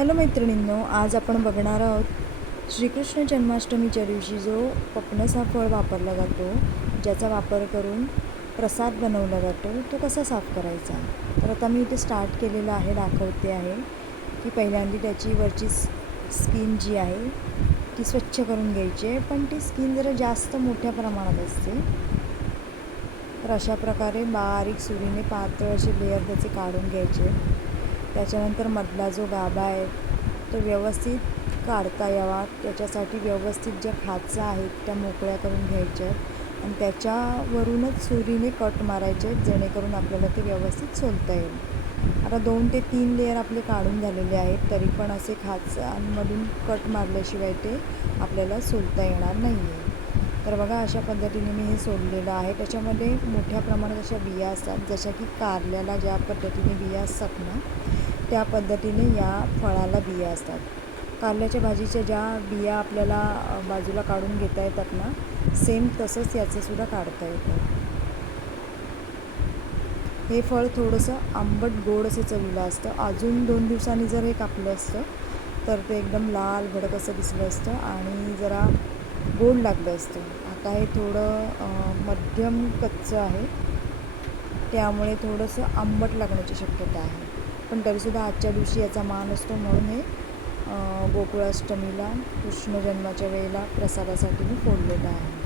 Hello मैत्रिणींनो आज आपण बघणार आहोत श्रीकृष्ण जन्माष्टमीच्या दिवशी जो पपनस हा फळ वापरला जातो ज्याचा वापर करून प्रसाद बनवला जातो तो कसा साफ करायचा? तर आता मी इथे स्टार्ट केलेलं आहे दाखवते आहे की पहिल्यांदा त्याची वरची स्किन जी आहे ती स्वच्छ करून घ्यायची आहे पण ती स्किन जरा जास्त मोठ्या प्रमाणात असते. तर अशा प्रकारे बारीक सुरीने पातळ असे लेअर त्याचे काढून घ्यायचे. त्याच्यानंतर मधला जो गाभा आहे तो व्यवस्थित काढता यावा. त्याच्यासाठी व्यवस्थित ज्या खाचा आहेत त्या मोकळ्या करून घ्यायच्या आहेत. आणि त्याच्यावरूनच सुरीने कट मारायचे आहेत जेणेकरून आपल्याला ते व्यवस्थित सोलता येईल. आता दोन ते तीन लेअर आपले काढून झालेले आहेत तरी पण असे खाचांमधून कट मारल्याशिवाय ते आपल्याला सोलता येणार नाही आहे तर बघा अशा पद्धतीने मी हे सोडलेलं आहे. त्याच्यामध्ये मोठ्या प्रमाणात अशा बिया असतात जशा की कारल्याला ज्या पद्धतीने बिया असतात ना त्या पद्धतीने या फळाला बिया असतात. कारल्याच्या भाजीच्या ज्या बिया आपल्याला बाजूला काढून घेता येतात ना सेम तसंच याचंसुद्धा काढता येतं. हे फळ थोडंसं आंबट गोड असं चवीला असतं. अजून दोन दिवसांनी जर हे कापलं असतं तर ते एकदम लाल भडक असं दिसलं असतं आणि जरा गोड लागलं असतं. आता हे थोडं मध्यम कच्चं आहे. त्यामुळे थोडंसं आंबट लागण्याची शक्यता आहे. पण तरीसुद्धा आजच्या दिवशी याचा मान असतो म्हणून हे गोकुळाष्टमीला कृष्ण जन्माच्या वेळेला प्रसादासाठी मी फोडलेलं आहे.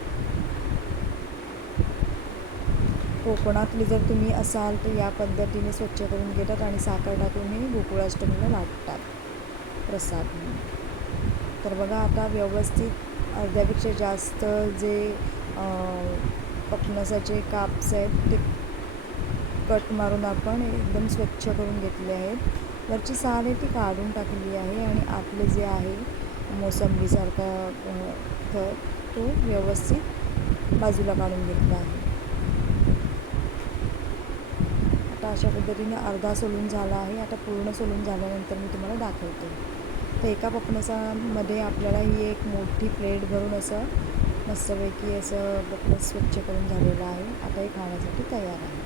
कोकणातली जर तुम्ही असाल तर या पद्धतीने स्वच्छ करून घेतात आणि साखर टाकून हे गोकुळाष्टमीला वाटतात प्रसाद म्हणून. तर बघा आता व्यवस्थित अर्ध्यापेक्षा जास्त जे अं, काप्स आहेत ते कट मारून आपण एकदम स्वच्छ करून घेतले आहेत. वरची साल आहे ती काढून टाकली आहे आणि आतलं जे आहे मोसंबीसारखा थर तो व्यवस्थित बाजूला काढून घेतला आहे. आता अशा पद्धतीने अर्धा सोलून झाला आहे. आता पूर्ण सोलून झाल्यानंतर मी तुम्हाला दाखवते. तर एका पपनसामध्ये आपल्याला ही एक मोठी प्लेट भरून असं मस्तपैकी असं पपनस स्वच्छ करून झालेलं आहे. आता हे खाण्यासाठी तयार आहे.